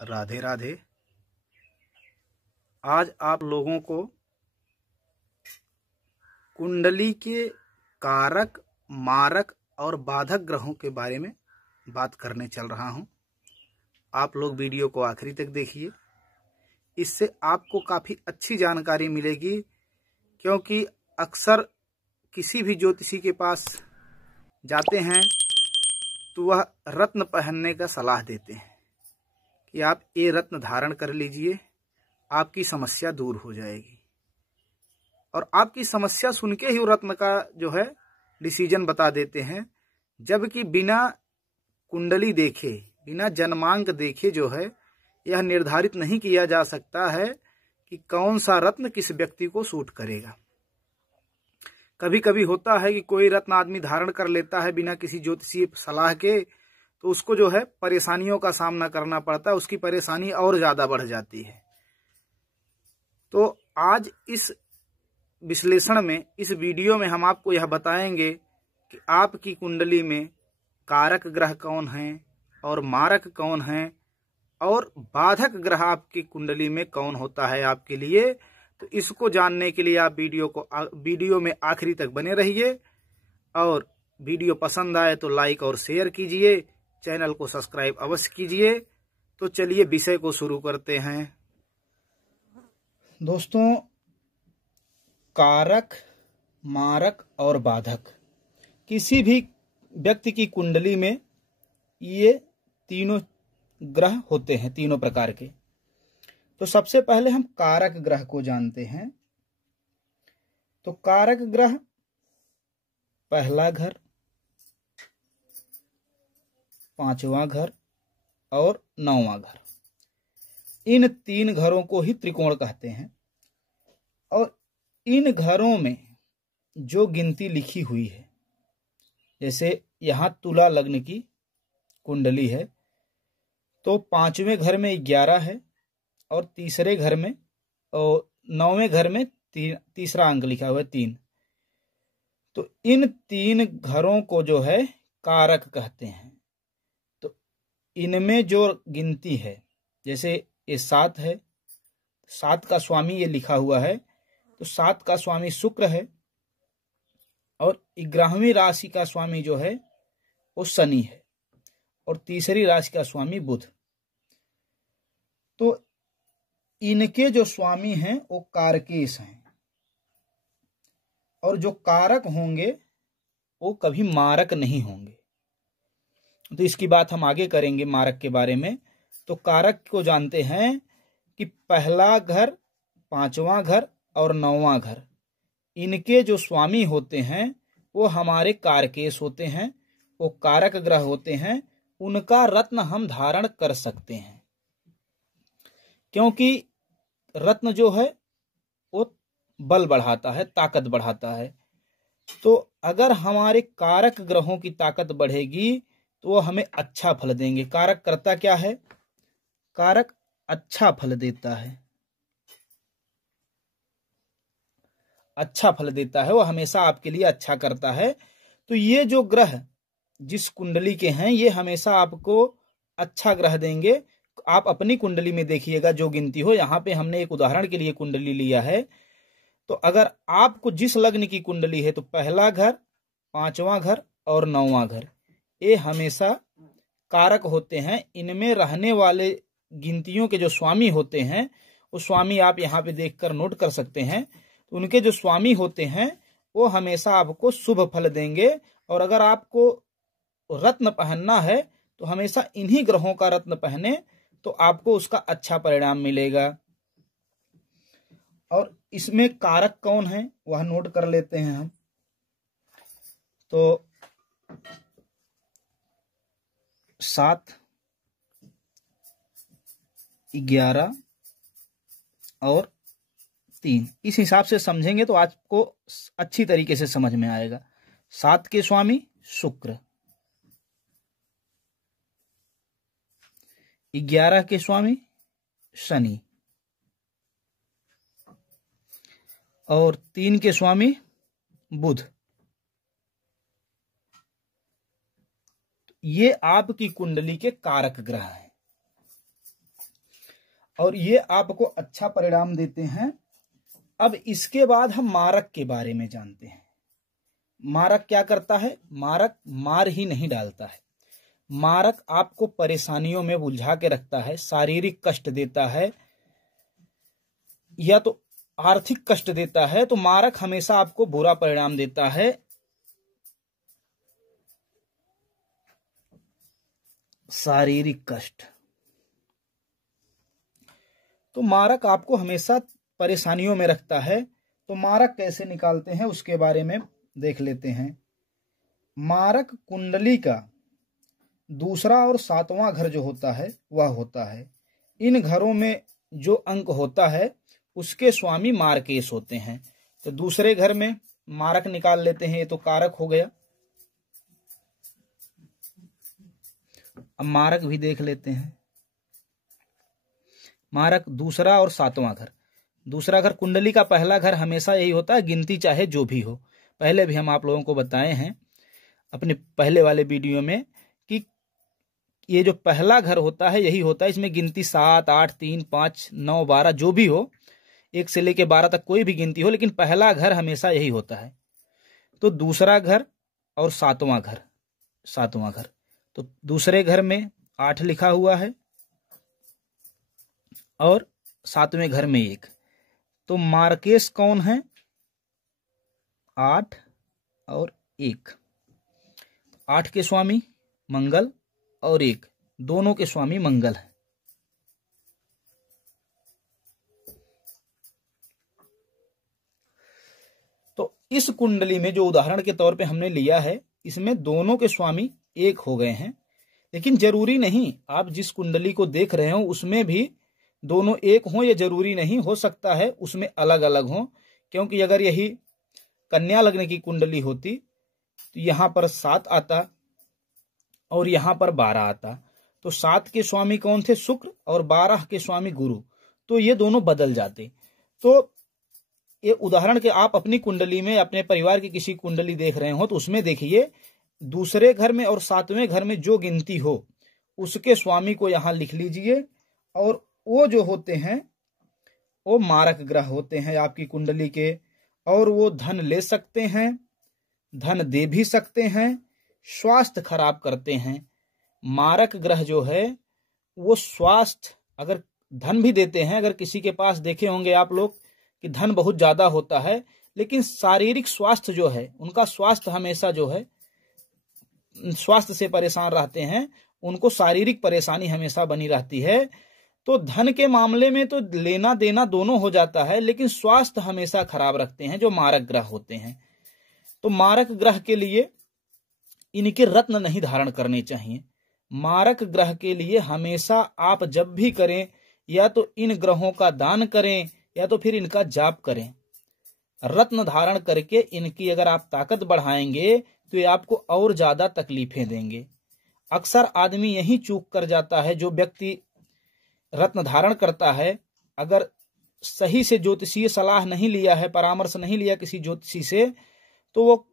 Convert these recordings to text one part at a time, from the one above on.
राधे राधे। आज आप लोगों को कुंडली के कारक, मारक और बाधक ग्रहों के बारे में बात करने चल रहा हूं। आप लोग वीडियो को आखिरी तक देखिए, इससे आपको काफ़ी अच्छी जानकारी मिलेगी। क्योंकि अक्सर किसी भी ज्योतिषी के पास जाते हैं तो वह रत्न पहनने का सलाह देते हैं कि आप ये रत्न धारण कर लीजिए, आपकी समस्या दूर हो जाएगी। और आपकी समस्या सुन के ही वो रत्न का जो है डिसीजन बता देते हैं, जबकि बिना कुंडली देखे, बिना जन्मांक देखे जो है यह निर्धारित नहीं किया जा सकता है कि कौन सा रत्न किस व्यक्ति को सूट करेगा। कभी कभी होता है कि कोई रत्न आदमी धारण कर लेता है बिना किसी ज्योतिषीय सलाह के, तो उसको जो है परेशानियों का सामना करना पड़ता है, उसकी परेशानी और ज्यादा बढ़ जाती है। तो आज इस विश्लेषण में, इस वीडियो में हम आपको यह बताएंगे कि आपकी कुंडली में कारक ग्रह कौन हैं और मारक कौन हैं और बाधक ग्रह आपकी कुंडली में कौन होता है आपके लिए। तो इसको जानने के लिए आप वीडियो में आखिरी तक बने रहिए। और वीडियो पसंद आए तो लाइक और शेयर कीजिए, चैनल को सब्सक्राइब अवश्य कीजिए। तो चलिए विषय को शुरू करते हैं। दोस्तों, कारक, मारक और बाधक किसी भी व्यक्ति की कुंडली में ये तीनों ग्रह होते हैं, तीनों प्रकार के। तो सबसे पहले हम कारक ग्रह को जानते हैं। तो कारक ग्रह पहला घर, पांचवां घर और नौवां घर, इन तीन घरों को ही त्रिकोण कहते हैं। और इन घरों में जो गिनती लिखी हुई है, जैसे यहां तुला लग्न की कुंडली है तो पांचवें घर में 11 है और तीसरे घर में और नौवें घर में तीसरा अंक लिखा हुआ है 3। तो इन तीन घरों को जो है कारक कहते हैं। तो इनमें जो गिनती है, जैसे ये 7 है, 7 का स्वामी ये लिखा हुआ है, तो 7 का स्वामी शुक्र है और 11वीं राशि का स्वामी जो है वो शनि है और तीसरी राशि का स्वामी बुध। तो इनके जो स्वामी हैं वो कारकेश हैं और जो कारक होंगे वो कभी मारक नहीं होंगे। तो इसकी बात हम आगे करेंगे मारक के बारे में। तो कारक को जानते हैं कि पहला घर, पांचवां घर और नौवां घर, इनके जो स्वामी होते हैं वो हमारे कारकेश होते हैं, वो कारक ग्रह होते हैं। उनका रत्न हम धारण कर सकते हैं, क्योंकि रत्न जो है वो बल बढ़ाता है, ताकत बढ़ाता है। तो अगर हमारे कारक ग्रहों की ताकत बढ़ेगी तो वो हमें अच्छा फल देंगे। कारक करता क्या है? कारक अच्छा फल देता है, अच्छा फल देता है, वो हमेशा आपके लिए अच्छा करता है। तो ये जो ग्रह जिस कुंडली के हैं ये हमेशा आपको अच्छा ग्रह देंगे। आप अपनी कुंडली में देखिएगा जो गिनती हो। यहाँ पे हमने एक उदाहरण के लिए कुंडली लिया है। तो अगर आपको जिस लग्न की कुंडली है तो पहला घर, पांचवां घर और नौवां घर ये हमेशा कारक होते हैं। इनमें रहने वाले गिनतियों के जो स्वामी होते हैं वो स्वामी आप यहाँ पे देखकर नोट कर सकते हैं। तो उनके जो स्वामी होते हैं वो हमेशा आपको शुभ फल देंगे। और अगर आपको रत्न पहनना है तो हमेशा इन्हीं ग्रहों का रत्न पहने, तो आपको उसका अच्छा परिणाम मिलेगा। और इसमें कारक कौन है वह नोट कर लेते हैं हम। तो 7, 11 और 3, इस हिसाब से समझेंगे तो आपको अच्छी तरीके से समझ में आएगा। 7 के स्वामी शुक्र, 11 के स्वामी शनि और 3 के स्वामी बुध। ये आपकी कुंडली के कारक ग्रह हैं। और ये आपको अच्छा परिणाम देते हैं। अब इसके बाद हम मारक के बारे में जानते हैं। मारक क्या करता है? मारक मार ही नहीं डालता है। मारक आपको परेशानियों में उलझा के रखता है, शारीरिक कष्ट देता है या तो आर्थिक कष्ट देता है। तो मारक हमेशा आपको बुरा परिणाम देता है। शारीरिक कष्ट, तो मारक आपको हमेशा परेशानियों में रखता है। तो मारक कैसे निकालते हैं उसके बारे में देख लेते हैं। मारक कुंडली का दूसरा और सातवां घर जो होता है वह होता है। इन घरों में जो अंक होता है उसके स्वामी मारकेश होते हैं। तो दूसरे घर में मारक निकाल लेते हैं, ये तो कारक हो गया। अब मारक भी देख लेते हैं। मारक दूसरा और सातवां घर। दूसरा घर कुंडली का पहला घर हमेशा यही होता है, गिनती चाहे जो भी हो। पहले भी हम आप लोगों को बताए हैं अपने पहले वाले वीडियो में कि ये जो पहला घर होता है यही होता है, इसमें गिनती 7, 8, 3, 5, 9, 12 जो भी हो, 1 से लेके 12 तक कोई भी गिनती हो, लेकिन पहला घर हमेशा यही होता है। तो दूसरा घर और सातवां घर। तो दूसरे घर में 8 लिखा हुआ है और सातवें घर में 1। तो मार्केश कौन है? 8 और 1। 8 के स्वामी मंगल और 1 दोनों के स्वामी मंगल है। तो इस कुंडली में जो उदाहरण के तौर पे हमने लिया है, इसमें दोनों के स्वामी 1 हो गए हैं। लेकिन जरूरी नहीं, आप जिस कुंडली को देख रहे हो उसमें भी दोनों 1 हों, ये जरूरी नहीं। हो सकता है उसमें अलग अलग हों, क्योंकि अगर यही कन्या लग्न की कुंडली होती तो यहां पर 7 आता और यहां पर 12 आता। तो 7 के स्वामी कौन थे? शुक्र, और 12 के स्वामी गुरु। तो ये दोनों बदल जाते। तो ये उदाहरण के आप अपनी कुंडली में, अपने परिवार की किसी कुंडली देख रहे हो तो उसमें देखिए दूसरे घर में और सातवें घर में जो गिनती हो उसके स्वामी को यहां लिख लीजिए। और वो जो होते हैं वो मारक ग्रह होते हैं आपकी कुंडली के, और वो धन ले सकते हैं, धन दे भी सकते हैं, स्वास्थ्य खराब करते हैं। मारक ग्रह जो है वो स्वास्थ्य, अगर धन भी देते हैं, अगर किसी के पास देखे होंगे आप लोग कि धन बहुत ज्यादा होता है लेकिन शारीरिक स्वास्थ्य जो है, उनका स्वास्थ्य हमेशा जो है स्वास्थ्य से परेशान रहते हैं, उनको शारीरिक परेशानी हमेशा बनी रहती है। तो धन के मामले में तो लेना देना दोनों हो जाता है, लेकिन स्वास्थ्य हमेशा खराब रखते हैं जो मारक ग्रह होते हैं। तो मारक ग्रह के लिए इनके रत्न नहीं धारण करने चाहिए। मारक ग्रह के लिए हमेशा आप जब भी करें या तो इन ग्रहों का दान करें या तो फिर इनका जाप करें। रत्न धारण करके इनकी अगर आप ताकत बढ़ाएंगे तो ये आपको और ज्यादा तकलीफें देंगे। अक्सर आदमी यही चूक कर जाता है, जो व्यक्ति रत्न धारण करता है, अगर सही से ज्योतिषीय सलाह नहीं लिया है, परामर्श नहीं लिया किसी ज्योतिषी से, तो वो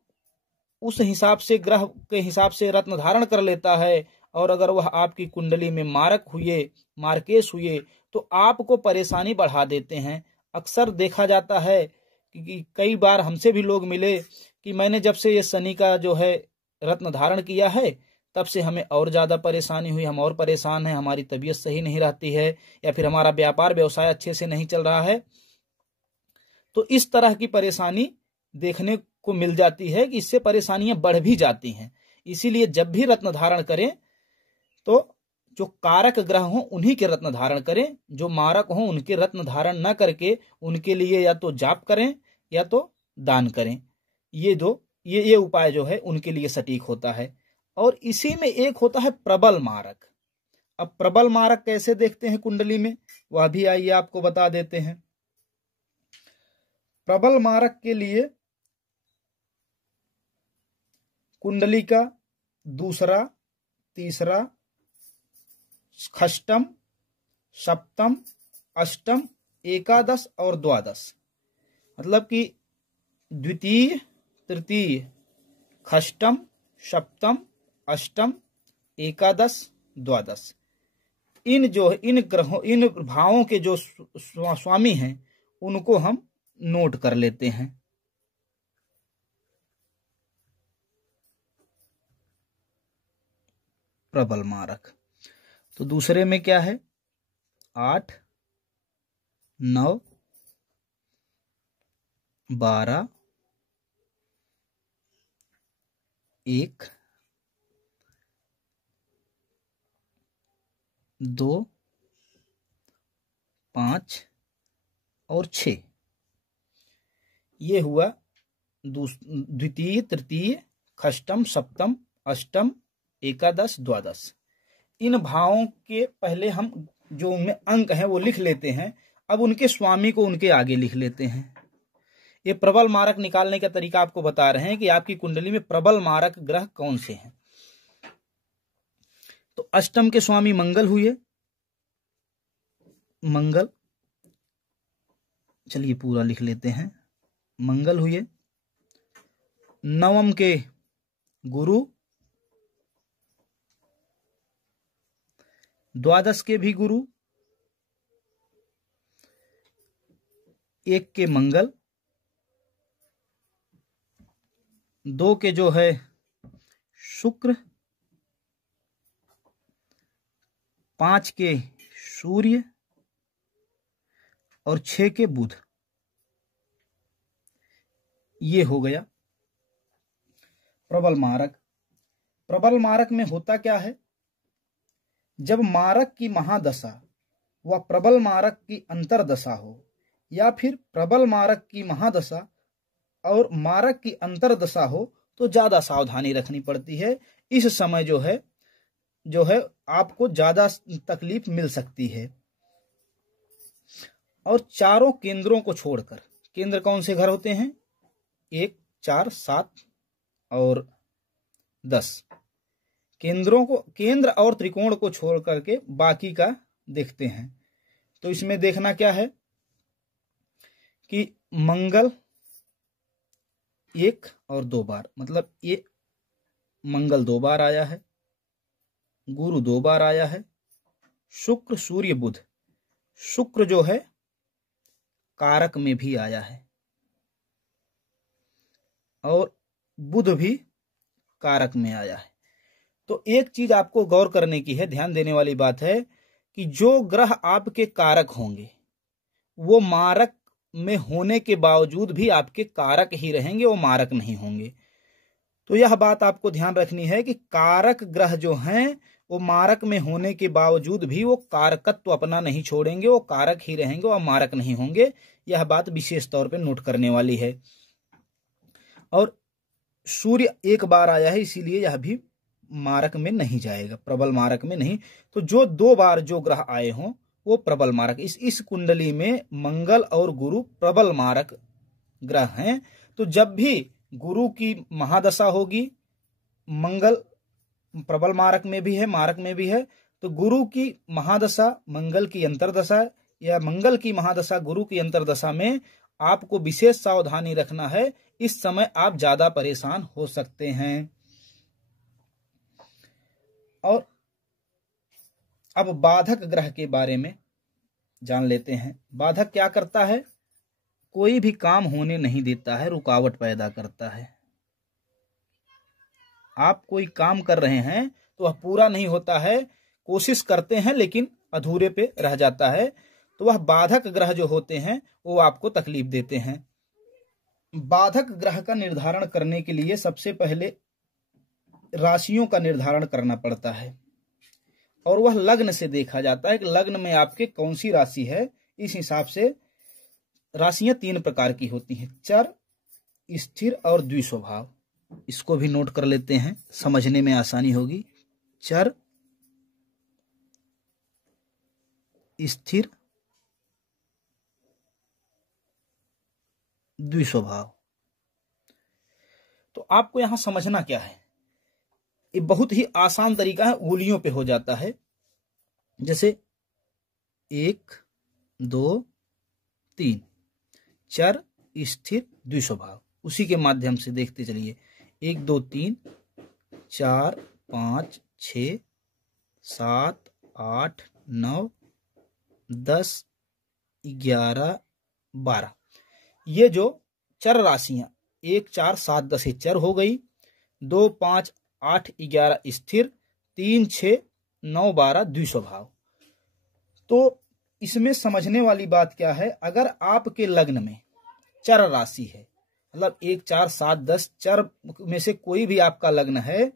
उस हिसाब से, ग्रह के हिसाब से रत्न धारण कर लेता है। और अगर वह आपकी कुंडली में मारक हुए, मार्केश हुए, तो आपको परेशानी बढ़ा देते हैं। अक्सर देखा जाता है कि कई बार हमसे भी लोग मिले कि मैंने जब से ये शनि का जो है रत्न धारण किया है तब से हमें और ज्यादा परेशानी हुई, हम और परेशान हैं, हमारी तबीयत सही नहीं रहती है, या फिर हमारा व्यापार व्यवसाय अच्छे से नहीं चल रहा है। तो इस तरह की परेशानी देखने को मिल जाती है कि इससे परेशानियां बढ़ भी जाती हैं। इसीलिए जब भी रत्न धारण करें तो जो कारक ग्रह हो उन्हीं के रत्न धारण करें, जो मारक हो उनके रत्न धारण न करके उनके लिए या तो जाप करें या तो दान करें। ये उपाय जो है उनके लिए सटीक होता है। और इसी में एक होता है प्रबल मारक। अब प्रबल मारक कैसे देखते हैं कुंडली में, वह भी आइए आपको बता देते हैं। प्रबल मारक के लिए कुंडली का दूसरा, तीसरा, षष्टम, सप्तम, अष्टम, एकादश और द्वादश, मतलब कि द्वितीय, तृतीय, षष्टम, सप्तम, अष्टम, एकादश, द्वादश, इन ग्रहों, इन भावों के जो स्वामी हैं उनको हम नोट कर लेते हैं। प्रबल मारक। तो दूसरे में क्या है? 8, 9, 12, 1, 2, 5 और 6। ये हुआ द्वितीय, तृतीय, षष्ठम, सप्तम, अष्टम, एकादश, द्वादश। इन भावों के पहले हम जो उनमें अंक हैं वो लिख लेते हैं। अब उनके स्वामी को उनके आगे लिख लेते हैं। ये प्रबल मारक निकालने का तरीका आपको बता रहे हैं कि आपकी कुंडली में प्रबल मारक ग्रह कौन से हैं। तो अष्टम के स्वामी मंगल हुए, मंगल, चलिए पूरा लिख लेते हैं, मंगल हुए। नवम के गुरु, द्वादश के भी गुरु, 1 के मंगल, 2 के जो है शुक्र, 5 के सूर्य और 6 के बुध। ये हो गया प्रबल मारक। प्रबल मारक में होता क्या है? जब मारक की महादशा व प्रबल मारक की अंतरदशा हो, या फिर प्रबल मारक की महादशा और मारक की अंतरदशा हो, तो ज्यादा सावधानी रखनी पड़ती है। इस समय जो है आपको ज्यादा तकलीफ मिल सकती है। और चारों केंद्रों को छोड़कर, केंद्र कौन से घर होते हैं? 1, 4, 7 और 10। केंद्र और त्रिकोण को छोड़ करके बाकी का देखते हैं। तो इसमें देखना क्या है कि मंगल 1 और 2 बार, मतलब ये मंगल 2 बार आया है, गुरु 2 बार आया है, शुक्र, सूर्य, बुध। शुक्र जो है कारक में भी आया है और बुध भी कारक में आया है। तो एक चीज आपको गौर करने की है, ध्यान देने वाली बात है कि जो ग्रह आपके कारक होंगे वो मारक में होने के बावजूद भी आपके कारक ही रहेंगे, वो मारक नहीं होंगे। तो यह बात आपको ध्यान रखनी है कि कारक ग्रह जो हैं वो मारक में होने के बावजूद भी वो कारकत्व अपना नहीं छोड़ेंगे, वो कारक ही रहेंगे, वो मारक नहीं होंगे। यह बात विशेष तौर पर नोट करने वाली है। और सूर्य 1 बार आया है, इसीलिए यह भी मारक में नहीं जाएगा, प्रबल मारक में नहीं। तो जो 2 बार जो ग्रह आए हों वो प्रबल मारक। इस कुंडली में मंगल और गुरु प्रबल मारक ग्रह हैं। तो जब भी गुरु की महादशा होगी, मंगल प्रबल मारक में भी है, मारक में भी है, तो गुरु की महादशा मंगल की अंतरदशा या मंगल की महादशा गुरु की अंतरदशा में आपको विशेष सावधानी रखना है। इस समय आप ज्यादा परेशान हो सकते हैं। और अब बाधक ग्रह के बारे में जान लेते हैं। बाधक क्या करता है? कोई भी काम होने नहीं देता है, रुकावट पैदा करता है। आप कोई काम कर रहे हैं तो वह पूरा नहीं होता है, कोशिश करते हैं लेकिन अधूरे पे रह जाता है। तो वह बाधक ग्रह जो होते हैं वो आपको तकलीफ देते हैं। बाधक ग्रह का निर्धारण करने के लिए सबसे पहले राशियों का निर्धारण करना पड़ता है और वह लग्न से देखा जाता है कि लग्न में आपके कौन सी राशि है। इस हिसाब से राशियां 3 प्रकार की होती हैं, चर, स्थिर और द्विस्वभाव। इसको भी नोट कर लेते हैं, समझने में आसानी होगी। चर, स्थिर, द्विस्वभाव। तो आपको यहां समझना क्या है, ये बहुत ही आसान तरीका है, उंगलियों पे हो जाता है। जैसे 1, 2, 3, चर, स्थिर, द्विस्वभाव। उसी के माध्यम से देखते चलिए। 1, 2, 3, 4, 5, 6, 7, 8, 9, 10, 11, 12, ये जो चर राशियां 1, 4, 7, 10 ये चर हो गई। 2, 5, 8, 11 स्थिर, 3, 6, 9, 12 द्विस्वभाव। तो इसमें समझने वाली बात क्या है, अगर आपके लग्न में चर राशि है, मतलब 1, 4, 7, 10 चर में से कोई भी आपका लग्न है,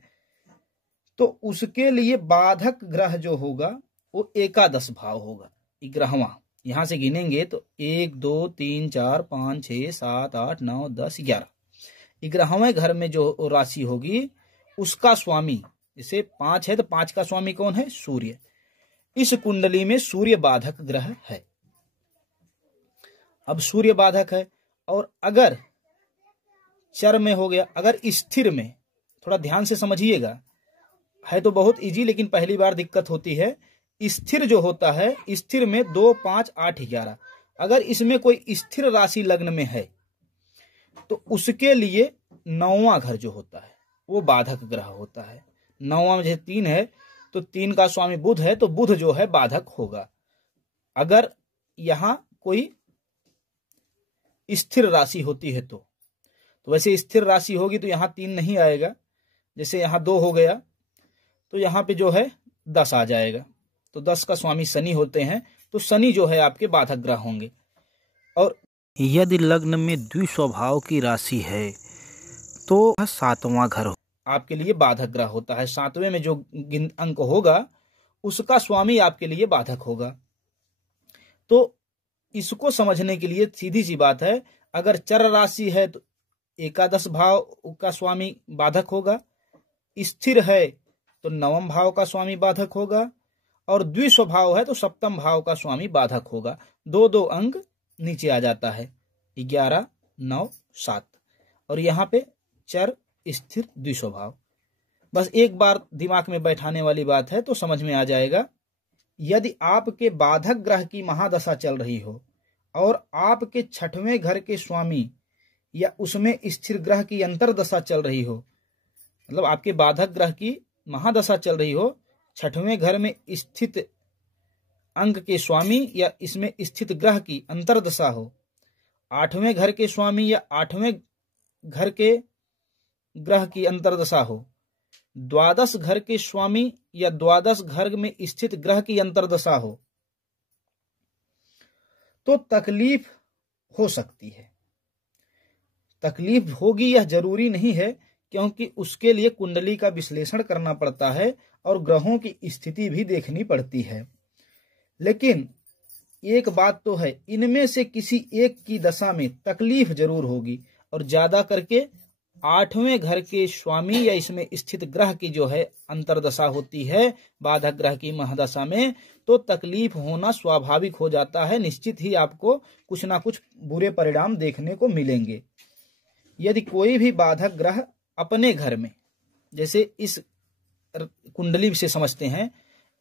तो उसके लिए बाधक ग्रह जो होगा वो एकादश भाव होगा। ग्रहवा यहां से गिनेंगे तो 1, 2, 3, 4, 5, 6, 7, 8, 9, 10, 11 ग्रहवें घर में जो राशि होगी उसका स्वामी, जैसे 5 है तो 5 का स्वामी कौन है, सूर्य। इस कुंडली में सूर्य बाधक ग्रह है। अब सूर्य बाधक है, और अगर चर में हो गया, अगर स्थिर में, थोड़ा ध्यान से समझिएगा, है तो बहुत इजी लेकिन पहली बार दिक्कत होती है। स्थिर जो होता है, स्थिर में 2, 5, 8, 11, अगर इसमें कोई स्थिर राशि लग्न में है तो उसके लिए 9वां घर जो होता है वो बाधक ग्रह होता है। 9वां में जैसे 3 है तो 3 का स्वामी बुध है, तो बुध जो है बाधक होगा। अगर यहां कोई स्थिर राशि होती है तो वैसे स्थिर राशि होगी तो यहां 3 नहीं आएगा, जैसे यहां 2 हो गया तो यहां पे जो है 10 आ जाएगा। तो 10 का स्वामी शनि होते हैं, तो शनि जो है आपके बाधक ग्रह होंगे। और यदि लग्न में द्विस्वभाव की राशि है तो 7वां घर आपके लिए बाधक ग्रह होता है। 7वें में जो अंक होगा उसका स्वामी आपके लिए बाधक होगा। तो इसको समझने के लिए सीधी सी बात है, अगर चर राशि है तो एकादश भाव का स्वामी बाधक होगा, स्थिर है तो 9वें भाव का स्वामी बाधक होगा, और द्विस्वभाव है तो 7वें भाव का स्वामी बाधक होगा। 2-2 अंक नीचे आ जाता है, 11, 9, 7, और यहाँ पे चर, स्थिर, द्विस्वभाव। बस एक बार दिमाग में बैठाने वाली बात है तो समझ में आ जाएगा। यदि आपके बाधक ग्रह की महादशा चल रही हो और आपके 6वें घर के स्वामी या उसमें स्थिर ग्रह की अंतरदशा चल रही हो, मतलब आपके बाधक ग्रह की महादशा चल रही हो, 6वें घर में स्थित अंक के स्वामी या इसमें स्थित ग्रह की अंतरदशा हो, 8वें घर के स्वामी या 8वें घर के ग्रह की अंतरदशा हो, द्वादश घर के स्वामी या द्वादश घर में स्थित ग्रह की अंतरदशा हो, तो तकलीफ हो सकती है। तकलीफ होगी यह जरूरी नहीं है, क्योंकि उसके लिए कुंडली का विश्लेषण करना पड़ता है और ग्रहों की स्थिति भी देखनी पड़ती है। लेकिन एक बात तो है, इनमें से किसी एक की दशा में तकलीफ जरूर होगी, और ज्यादा करके 8वें घर के स्वामी या इसमें स्थित ग्रह की जो है अंतरदशा होती है बाधक ग्रह की महादशा में, तो तकलीफ होना स्वाभाविक हो जाता है। निश्चित ही आपको कुछ ना कुछ बुरे परिणाम देखने को मिलेंगे। यदि कोई भी बाधक ग्रह अपने घर में, जैसे इस कुंडली से समझते हैं,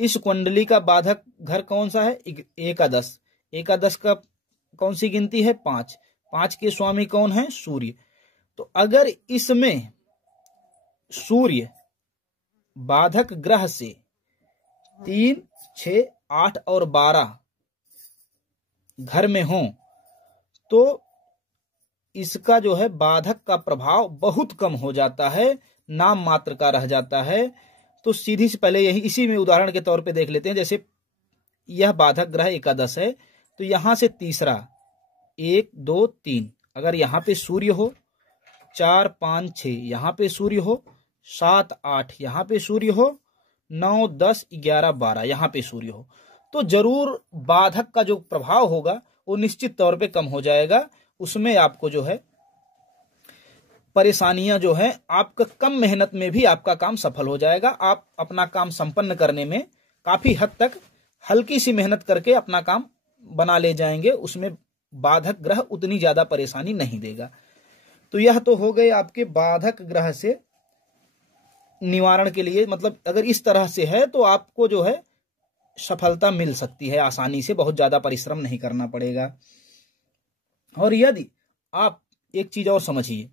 इस कुंडली का बाधक घर कौन सा है, एकादश। एकादश का कौन सी गिनती है, 5। 5 के स्वामी कौन है, सूर्य। तो अगर इसमें सूर्य बाधक ग्रह से 3, 6, 8 और 12 घर में हो तो इसका जो है बाधक का प्रभाव बहुत कम हो जाता है, नाम मात्र का रह जाता है। तो सीधी से पहले यही इसी में उदाहरण के तौर पे देख लेते हैं। जैसे यह बाधक ग्रह एकादश है, तो यहां से तीसरा 1, 2, 3 अगर यहां पे सूर्य हो, 4, 5, 6 यहां पे सूर्य हो, 7, 8 यहां पे सूर्य हो, 9, 10, 11, 12 यहां पे सूर्य हो, तो जरूर बाधक का जो प्रभाव होगा वो निश्चित तौर पे कम हो जाएगा। उसमें आपको जो है परेशानियां जो है, आपका कम मेहनत में भी आपका काम सफल हो जाएगा। आप अपना काम संपन्न करने में काफी हद तक हल्की सी मेहनत करके अपना काम बना ले जाएंगे। उसमें बाधक ग्रह उतनी ज्यादा परेशानी नहीं देगा। तो यह तो हो गए आपके बाधक ग्रह से निवारण के लिए, मतलब अगर इस तरह से है तो आपको जो है सफलता मिल सकती है आसानी से, बहुत ज्यादा परिश्रम नहीं करना पड़ेगा। और यदि आप एक चीज और समझिए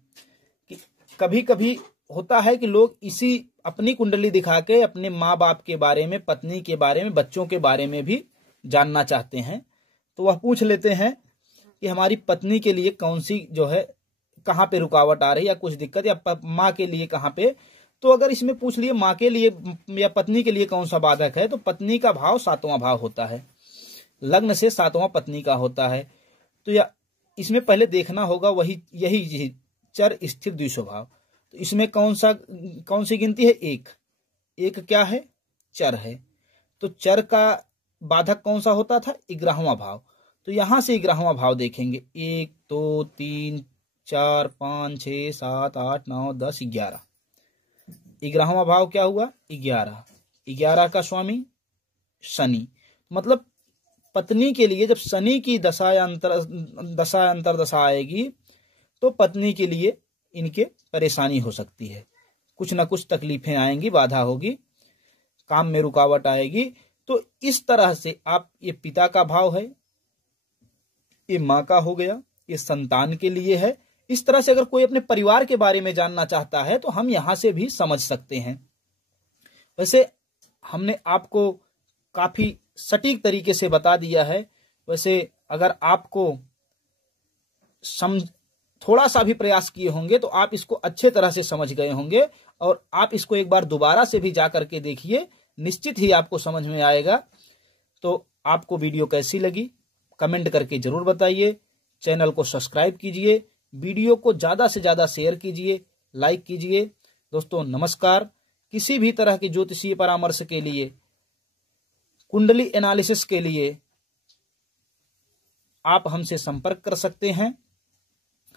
कि कभी कभी होता है कि लोग इसी अपनी कुंडली दिखा के अपने माँ बाप के बारे में, पत्नी के बारे में, बच्चों के बारे में भी जानना चाहते हैं, तो वह पूछ लेते हैं कि हमारी पत्नी के लिए कौन सी जो है, कहाँ पे रुकावट आ रही है या कुछ दिक्कत, या माँ के लिए कहाँ पे। तो अगर इसमें पूछ लिए माँ के लिए या पत्नी के लिए कौन सा बाधक है, तो पत्नी का भाव 7वां भाव होता है, लग्न से 7वां पत्नी का होता है। तो या इसमें पहले देखना होगा यही चर स्थिर द्विस्वभाव। तो इसमें कौन सी गिनती है? एक क्या है? चर है। तो चर का बाधक कौन सा होता था? 11वां भाव। तो यहां से 11वां भाव देखेंगे, 1 2 3 4 5 6 7 8 9 10 11। 11वां भाव क्या हुआ? 11 का स्वामी शनि। मतलब पत्नी के लिए जब शनि की दशा या अंतरदशा आएगी तो पत्नी के लिए इनके परेशानी हो सकती है, कुछ ना कुछ तकलीफें आएंगी, बाधा होगी, काम में रुकावट आएगी। तो इस तरह से आप, ये पिता का भाव है, ये माँ का हो गया, ये संतान के लिए है। इस तरह से अगर कोई अपने परिवार के बारे में जानना चाहता है तो हम यहां से भी समझ सकते हैं। वैसे हमने आपको काफी सटीक तरीके से बता दिया है। वैसे अगर आपको थोड़ा सा भी प्रयास किए होंगे तो आप इसको अच्छे तरह से समझ गए होंगे, और आप इसको एक बार दोबारा से भी जा करके देखिए, निश्चित ही आपको समझ में आएगा। तो आपको वीडियो कैसी लगी कमेंट करके जरूर बताइए। चैनल को सब्सक्राइब कीजिए, वीडियो को ज्यादा से ज्यादा शेयर कीजिए, लाइक कीजिए। दोस्तों नमस्कार। किसी भी तरह की ज्योतिषीय परामर्श के लिए, कुंडली एनालिसिस के लिए आप हमसे संपर्क कर सकते हैं।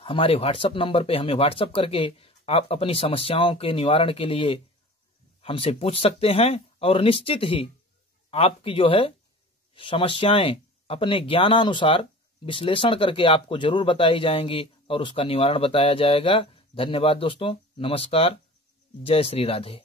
हमारे व्हाट्सएप नंबर पे हमें व्हाट्सएप करके आप अपनी समस्याओं के निवारण के लिए हमसे पूछ सकते हैं, और निश्चित ही आपकी जो है समस्याएं अपने ज्ञानानुसार विश्लेषण करके आपको जरूर बताई जाएंगी और उसका निवारण बताया जाएगा। धन्यवाद दोस्तों, नमस्कार, जय श्री राधे।